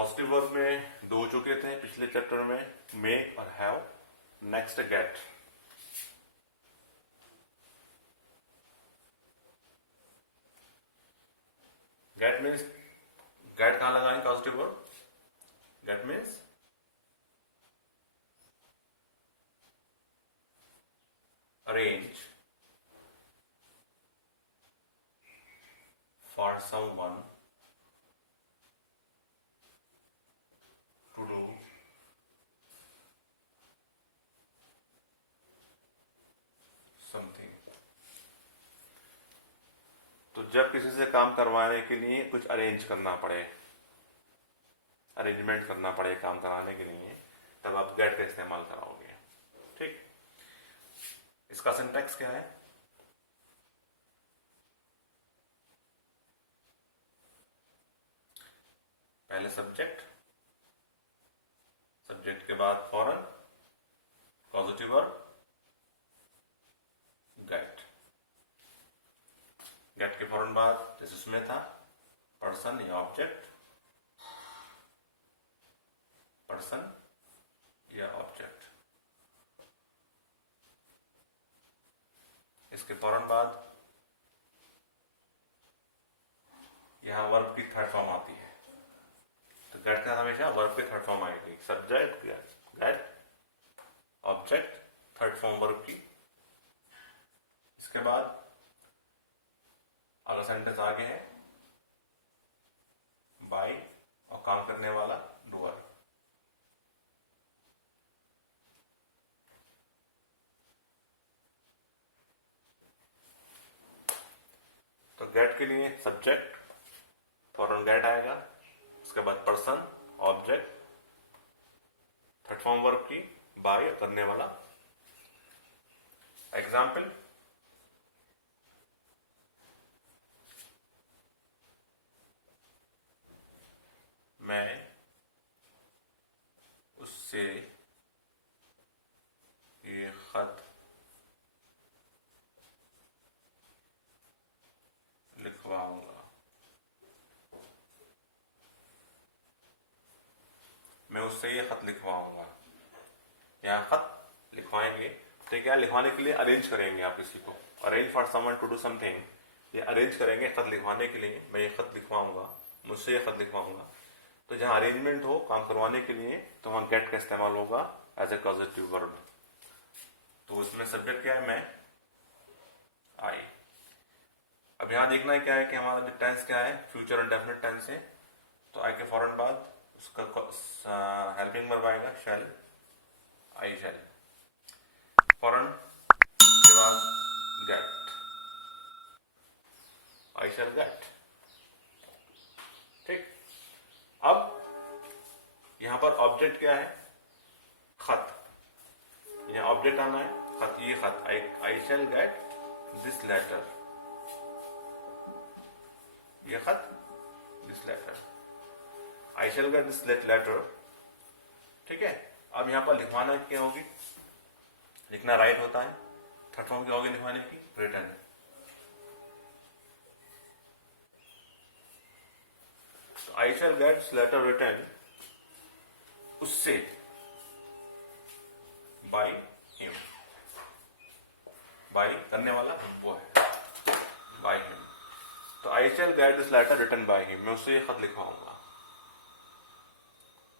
Positive verb में दो हो चुके थे पिछले चैप्टर में, मेक और have. Next get. Get means, get कहां लगाएंगे positive verb? Get means arrange for someone to do something। तो जब किसी से काम करवाने के लिए कुछ अरेंज करना पड़े, अरेंजमेंट करना पड़े काम कराने के लिए, तब आप गेट का इस्तेमाल कराओगे। ठीक, इसका सिंटैक्स क्या है? पहले सब्जेक्ट, सब्जेक्ट के बाद फॉरन पॉजिटिव वर्ब गेट। गेट के फौरन बाद जैसे उसमें था पर्सन या ऑब्जेक्ट, पर्सन या ऑब्जेक्ट। इसके फौरन बाद यहां वर्ब की थर्ड फॉर्म आती है। तो गेट का हमेशा वर्ब की थर्ड फॉर्म आएगी, subject get, object, third form verb की। इसके बाद अगला सेंटेंस आगे है बाय और काम करने वाला डूअर। तो गेट के लिए सब्जेक्ट, फौरन गेट आएगा, उसके बाद person, object, third form verb की, बाय करने वाला। एग्जाम्पल, मैं उससे ये खत लिखवाऊंगा। मैं उससे ये खत लिखवाऊंगा। यहाँ खत लिखवाएंगे तो क्या लिखवाने के लिए अरेंज करेंगे आप किसी को, arrange for someone to do something, ये अरेंज करेंगे खत लिखवाने के लिए। मैं ये खत लिखवाऊंगा, मुझसे ये खत लिखवाऊंगा। तो जहां अरेंजमेंट हो काम करवाने के लिए तो वहां गेट का इस्तेमाल होगा एज ए पॉजिटिव वर्ब। तो उसमें सब्जेक्ट क्या है? मैं, आई। अब यहां देखना है क्या है कि हमारा जो टेंस क्या है, फ्यूचर इंडेफिनिट टेंस है। तो आई के फौरन बाद उसका हेल्पिंग वर्ब आएगा शैल, आई शैल। फौरन के बाद गेट, आई शैल गेट। ठीक, अब यहां पर ऑब्जेक्ट क्या है? खत। यहां ऑब्जेक्ट आना है खत, ये खत, I shall get this letter, ये खत, this letter, I shall get this letter. ठीक है, अब यहां पर लिखवाना क्या होगी? लिखना राइट होता है, थर्ड फॉर्म क्या होगी लिखवाने की? रिटन। तो I shall get this letter written उससे, बाय हिम, बाय करने वाला वो है, बाय हिम। तो I shall get this letter written by him, मैं उससे ये खत लिखवाऊंगा।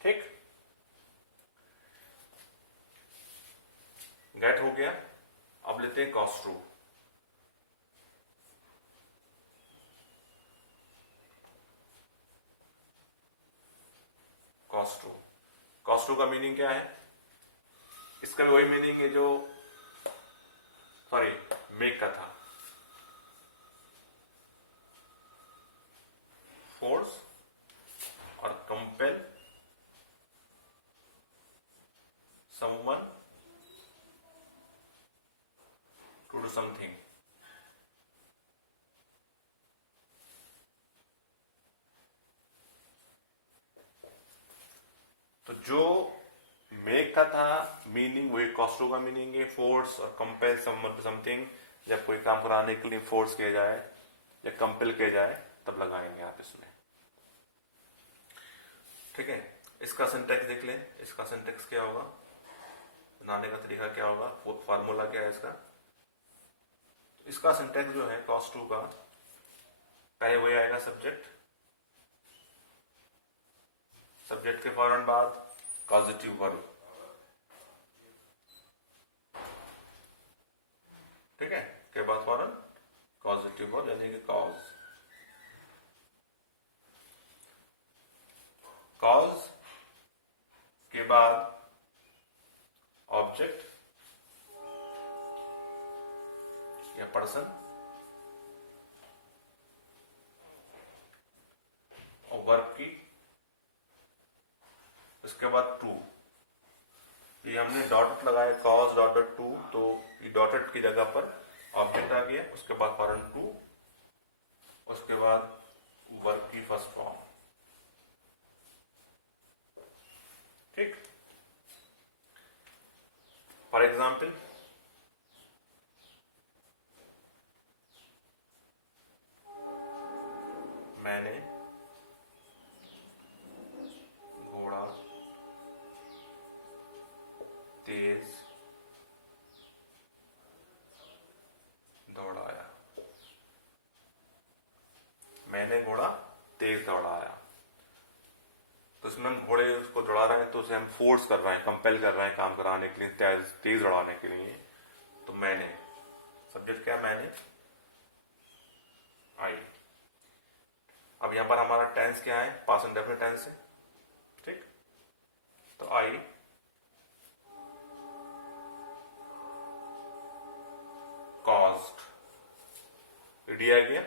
ठीक, गेट हो गया। अब लेते हैं कॉस्ट्रू। कॉस्ट्रू, कॉस्ट्रू का मीनिंग क्या है? इसका भी वही मीनिंग है जो मेक का था, फोर्स और compel someone to do something. तो जो मेक का था मीनिंग वही कॉस्ट्रो का मीनिंग है, फोर्स और कंपेल समथिंग। जब कोई काम कराने के लिए फोर्स किया जाए या कंपेल किया जाए तब लगाएंगे आप इसमें। ठीक है, इसका सिंटेक्स देख लें। इसका सिंटेक्स क्या होगा, बनाने का तरीका क्या होगा, फार्मूला क्या है इसका। इसका सिंटेक्स जो है cos 2 का, पहले वही आएगा सब्जेक्ट, सब्जेक्ट के फौरन बाद कॉजेटिव वर्ब, ठीक है, के बाद फौरन कॉजेटिव वर्ब यानी कि कॉज। कॉज के बाद ऑब्जेक्ट या पर्सन और वर्ब की, इसके बाद टू। ये हमने डॉटेड लगाया कॉज डॉटेड टू, तो ये डॉटेड की जगह पर ऑब्जेक्ट आ गया, उसके बाद फॉरन टू, उसके बाद वर्ब की फर्स्ट फॉर्म। ठीक, फॉर एग्जाम्पल मैंने घोड़ा तेज दौड़ाया। मैंने घोड़ा तेज दौड़ाया, तो इसमें हम घोड़े उसको दौड़ा रहे हैं, तो उसे हम फोर्स कर रहे हैं, कंपेल कर रहे हैं काम कराने के लिए, तेज दौड़ाने के लिए। तो मैंने, सब्जेक्ट क्या, मैंने, आई। अब यहां पर हमारा टेंस क्या है, पास्ट इंडेफिनिट टेंस है, ठीक। तो आई कॉज्ड, ईडी आ गया,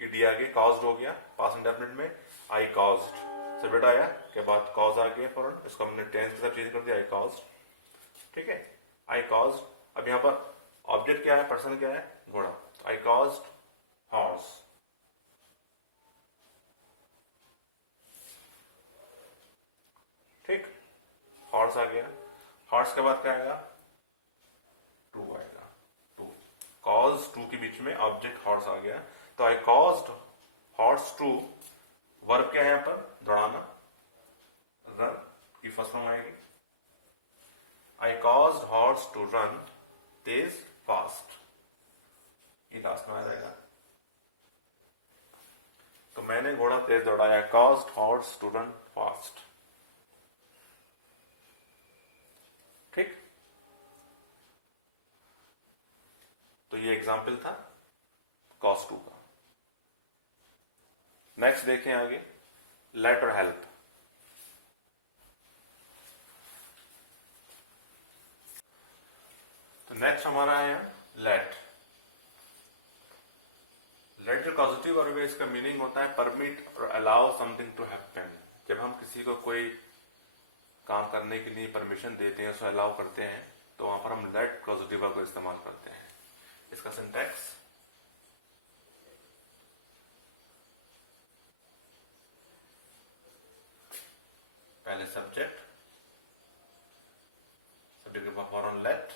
ईडी आ गया, कॉज्ड हो गया पास्ट इंडेफिनिट में, आई कॉज्ड, सब्जेक्ट आया के बाद कॉज आ गया फॉरन, इसको हमने टेंस के साथ चेंज कर दिया, आई कॉज्ड, ठीक है, आई कॉज्ड। अब यहां पर ऑब्जेक्ट क्या है, पर्सन क्या है, घोड़ा, आई कॉज्ड हॉर्स, ठीक, हॉर्स आ गया। हॉर्स के बाद क्या आएगा, टू आएगा, टू, कॉज टू के बीच में ऑब्जेक्ट हॉर्स आ गया, तो I caused horse to, verb क्या है यहां पर, दौड़ाना, रन की फर्स्ट फॉर्म आएगी, I caused horse to run तेज फास्ट, ये लास्ट में आ जाएगा। तो मैंने घोड़ा तेज दौड़ाया, caused horse to run fast, ठीक। तो ये एग्जाम्पल था cos 2 का। नेक्स्ट देखें आगे, लेट और हेल्प। तो नेक्स्ट हमारा है लेट। लेट जो पॉजिटिव वर्ब है, इसका मीनिंग होता है परमिट और अलाउ समथिंग टू हैपन। जब हम किसी को कोई काम करने के लिए परमिशन देते हैं, उसको अलाउ करते हैं, तो वहां पर हम लेट पॉजिटिव वर्ब को इस्तेमाल करते हैं। इसका सिंटैक्स, पहले सब्जेक्ट, सब्जेक्ट के बाद फॉरन लेट,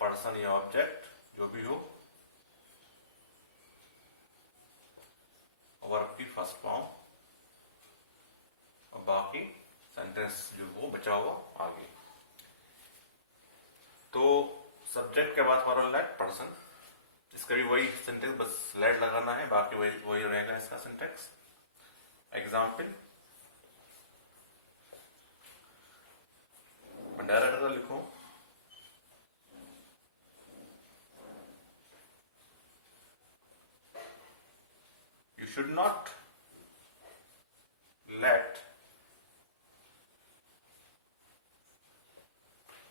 पर्सन या ऑब्जेक्ट जो भी हो, वर्ब की फर्स्ट फॉर्म, और बाकी सेंटेंस जो हो बचा हुआ आगे। तो सब्जेक्ट के बाद फॉरन लेट, पर्सन, इसका भी वही सिंटेक्स, बस लेट लगाना है, बाकी वही रहेगा इसका सिंटेक्स। एग्जाम्पल, डायरेक्टर लिखो, you should not let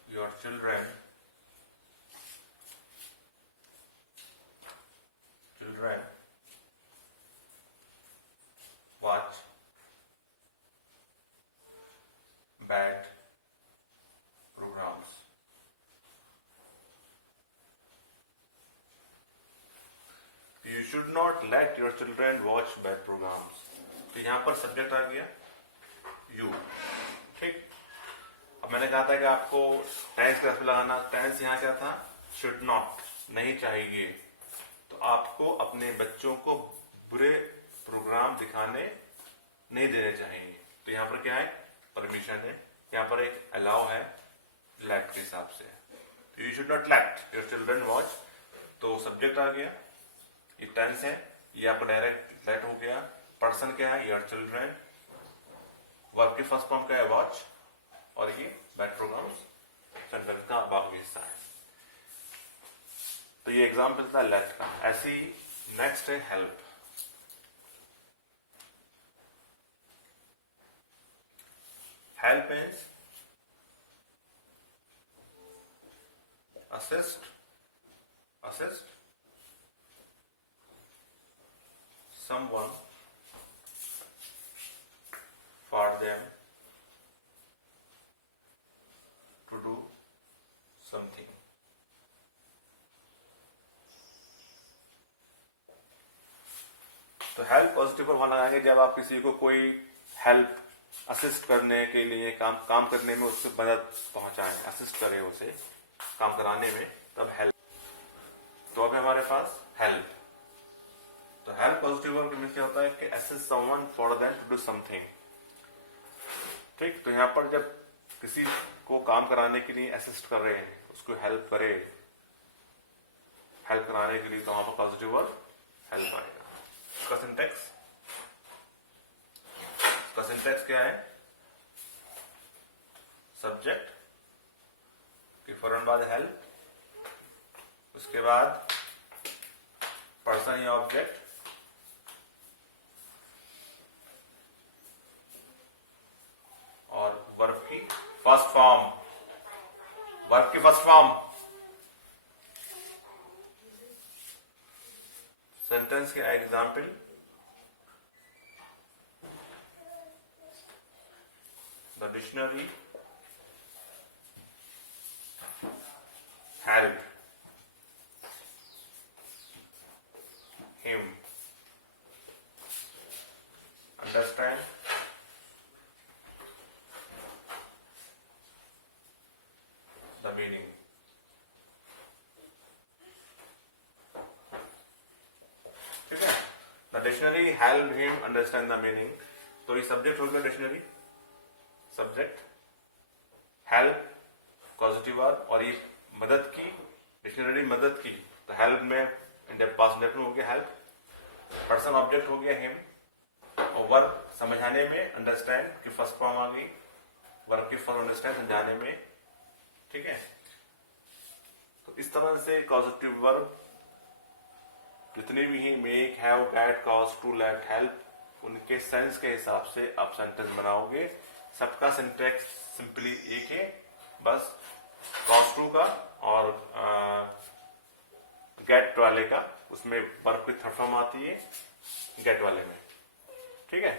your children watch bad programs. You should not let your children watch bad programs. तो यहां पर सब्जेक्ट आ गया you, ठीक। अब मैंने कहा था कि आपको टेंस कैसे लगाना, टेंस यहां क्या था, should not, नहीं चाहिए। तो आपको अपने बच्चों को बुरे प्रोग्राम दिखाने नहीं देने चाहिए। तो यहाँ पर क्या है, परमिशन है, यहाँ पर एक अलाउ है लेट के हिसाब से। तो you should not let your children watch, तो सब्जेक्ट आ गया, ये टेंस है, ये आपका डायरेक्ट लेट हो गया। पर्सन क्या है, योर चिल्ड्रन। वर्ब की फर्स्ट फॉर्म क्या है, वॉच, और ये बैड प्रोग्राम्स सेंटेंस का बाकी हिस्सा है। तो ये एग्जाम्पल था लेट का। ऐसी नेक्स्ट है help. Help is assist someone for them to do something। तो हेल्प पॉजिटिव पर वहां लगाएंगे जब आप किसी को कोई हेल्प असिस्ट करने के लिए काम करने में उससे मदद पहुंचाएं, असिस्ट करें उसे काम कराने में, तब हेल्प। तो अब हमारे पास हेल्प। तो हेल्प पॉजिटिव वर्ब में क्या होता है कि assist someone for them to do something. ठीक, तो यहाँ पर जब किसी को काम कराने के लिए असिस्ट कर रहे हैं, उसको हेल्प करे, हेल्प कराने के लिए, तो वहां पर पॉजिटिव वर्ब हेल्प आएगा। इसका सिंटेक्स क्या है, सब्जेक्ट के फौरन बाद हेल्प, उसके बाद पर्सन या ऑब्जेक्ट, और वर्ब की फर्स्ट फॉर्म, वर्ब की फर्स्ट फॉर्म। सेंटेंस के example, the dictionary helped him understand the meaning। ठीक है, the dictionary help him understand the meaning. तो ये सब्जेक्ट हो गया, dictionary subject, help positive verb, और ये मदद की, डिक्शनरी मदद की, तो हेल्प में पास्ट इंडेफिनिट हो गया हेल्प। पर्सन ऑब्जेक्ट हो गया हिम, और वर्ब समझाने में अंडरस्टैंड की फर्स्ट फॉर्म आ गई, वर्ब की फॉर अंडरस्टैंड समझाने में। ठीक है, तो इस तरह से पॉजिटिव वर्ब जितने भी हैं, make, have, get, cause, to, let, help, उनके सेंस के हिसाब से आप सेंटेंस बनाओगे। सबका सिंटैक्स सिंपली एक है, बस कॉज टू का और गेट वाले का, उसमें वर्ब की थर्ड फॉर्म आती है गेट वाले में। ठीक है।